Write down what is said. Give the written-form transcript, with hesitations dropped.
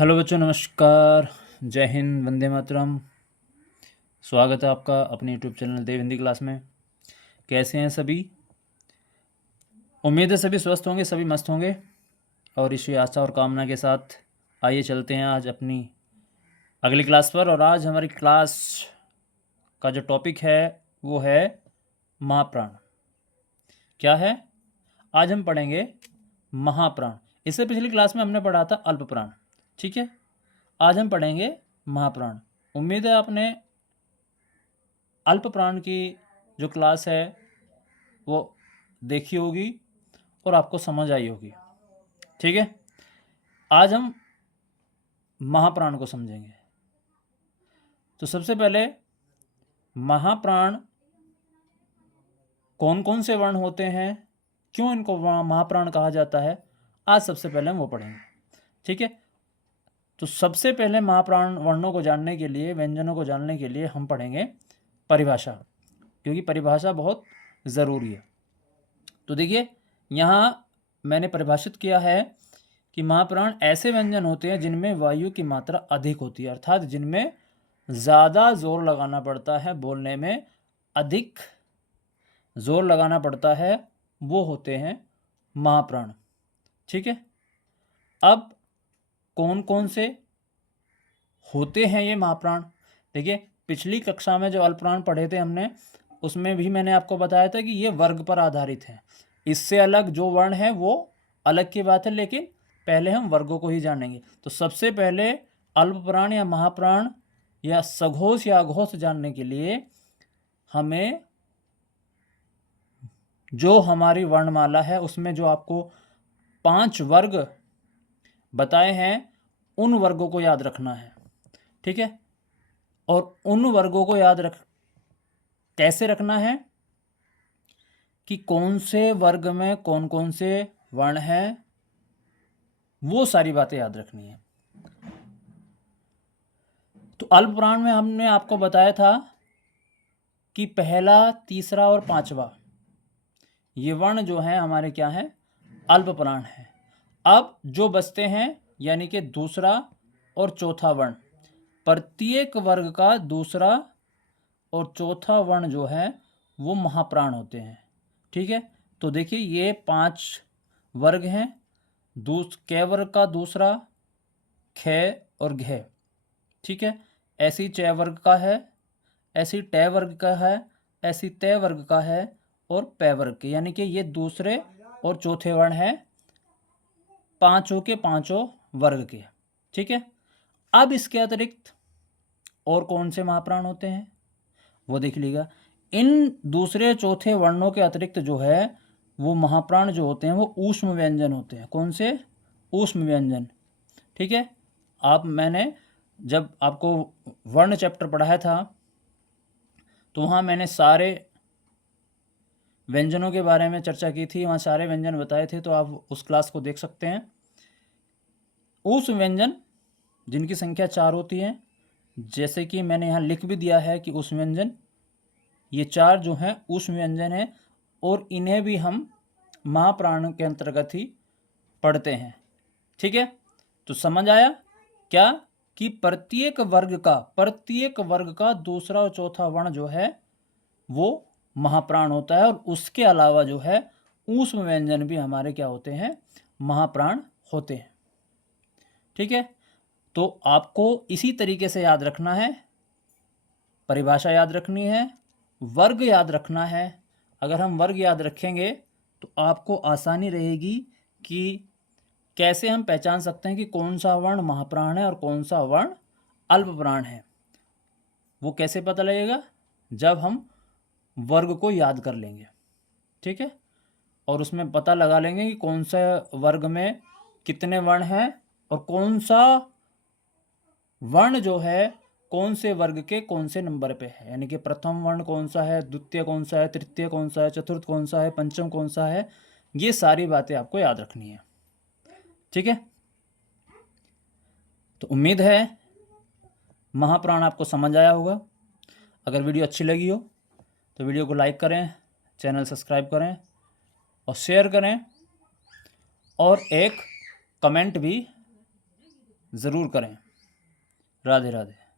Hello बच्चों, नमस्कार। जय हिंद, वंदे मातरम। स्वागत है आपका अपने यूट्यूब चैनल देव हिंदी क्लास में। कैसे हैं सभी? उम्मीद है सभी स्वस्थ होंगे, सभी मस्त होंगे। और इसी आशा और कामना के साथ आइए चलते हैं आज अपनी अगली क्लास पर। और आज हमारी क्लास का जो टॉपिक है वो है महाप्राण। क्या है? आज हम पढ़ेंगे महाप्राण। इससे पिछली क्लास में हमने पढ़ा था अल्प प्राण। ठीक है, आज हम पढ़ेंगे महाप्राण। उम्मीद है आपने अल्प प्राण की जो क्लास है वो देखी होगी और आपको समझ आई होगी। ठीक है, आज हम महाप्राण को समझेंगे। तो सबसे पहले महाप्राण कौन कौन से वर्ण होते हैं, क्यों इनको महाप्राण कहा जाता है, आज सबसे पहले हम वो पढ़ेंगे। ठीक है, तो सबसे पहले महाप्राण वर्णों को जानने के लिए, व्यंजनों को जानने के लिए हम पढ़ेंगे परिभाषा, क्योंकि परिभाषा बहुत ज़रूरी है। तो देखिए, यहाँ मैंने परिभाषित किया है कि महाप्राण ऐसे व्यंजन होते हैं जिनमें वायु की मात्रा अधिक होती है, अर्थात जिनमें ज़्यादा जोर लगाना पड़ता है, बोलने में अधिक जोर लगाना पड़ता है, वो होते हैं महाप्राण। ठीक है, अब कौन कौन से होते हैं ये महाप्राण? देखिए, पिछली कक्षा में जो अल्पप्राण पढ़े थे हमने, उसमें भी मैंने आपको बताया था कि ये वर्ग पर आधारित है। इससे अलग जो वर्ण है वो अलग की बात है, लेकिन पहले हम वर्गों को ही जानेंगे। तो सबसे पहले अल्पप्राण या महाप्राण या सघोष या अघोष जानने के लिए हमें जो हमारी वर्णमाला है उसमें जो आपको 5 वर्ग बताए हैं उन वर्गों को याद रखना है। ठीक है, और उन वर्गों को कैसे रखना है कि कौन से वर्ग में कौन कौन से वर्ण हैं, वो सारी बातें याद रखनी है। तो अल्पप्राण में हमने आपको बताया था कि पहला, तीसरा और पांचवा ये वर्ण जो है हमारे क्या है, अल्पप्राण है। अब जो बचते हैं यानी कि दूसरा और चौथा वर्ण, प्रत्येक वर्ग का दूसरा और चौथा वर्ण जो है वो महाप्राण होते हैं। ठीक है, तो देखिए ये 5 वर्ग हैं। कै वर्ग का दूसरा, ख और घ। ठीक है, ऐसी च वर्ग का है, ऐसी ट वर्ग का है, ऐसी तय वर्ग का है और पै वर्ग के, यानी कि ये दूसरे और चौथे वर्ण हैं, पांचों के पांचों वर्ग के। ठीक है, अब इसके अतिरिक्त और कौन से महाप्राण होते हैं वो देख लीजिएगा। इन दूसरे चौथे वर्णों के अतिरिक्त जो है वो महाप्राण जो होते हैं वो ऊष्म व्यंजन होते हैं। कौन से? ऊष्म व्यंजन। ठीक है, मैंने जब आपको वर्ण चैप्टर पढ़ाया था तो वहाँ मैंने सारे व्यंजनों के बारे में चर्चा की थी, वहाँ सारे व्यंजन बताए थे, तो आप उस क्लास को देख सकते हैं। ऊष्म व्यंजन जिनकी संख्या 4 होती है, जैसे कि मैंने यहाँ लिख भी दिया है कि ऊष्म व्यंजन ये 4 जो हैं ऊष्म व्यंजन है, और इन्हें भी हम महाप्राण के अंतर्गत ही पढ़ते हैं। ठीक है, तो समझ आया क्या कि प्रत्येक वर्ग का दूसरा और चौथा वर्ण जो है वो महाप्राण होता है, और उसके अलावा जो है ऊष्म व्यंजन भी हमारे क्या होते हैं, महाप्राण होते हैं। ठीक है, तो आपको इसी तरीके से याद रखना है, परिभाषा याद रखनी है, वर्ग याद रखना है। अगर हम वर्ग याद रखेंगे तो आपको आसानी रहेगी कि कैसे हम पहचान सकते हैं कि कौन सा वर्ण महाप्राण है और कौन सा वर्ण अल्पप्राण है। वो कैसे पता लगेगा? जब हम वर्ग को याद कर लेंगे। ठीक है, और उसमें पता लगा लेंगे कि कौन सा वर्ग में कितने वर्ण हैं और कौन सा वर्ण जो है कौन से वर्ग के कौन से नंबर पे है, यानी कि प्रथम वर्ण कौन सा है, द्वितीय कौन सा है, तृतीय कौन सा है, चतुर्थ कौन सा है, पंचम कौन सा है। ये सारी बातें आपको याद रखनी है। ठीक है, तो उम्मीद है महाप्राण आपको समझ आया होगा। अगर वीडियो अच्छी लगी हो तो वीडियो को लाइक करें, चैनल सब्सक्राइब करें और शेयर करें, और एक कमेंट भी ज़रूर करें। राधे राधे।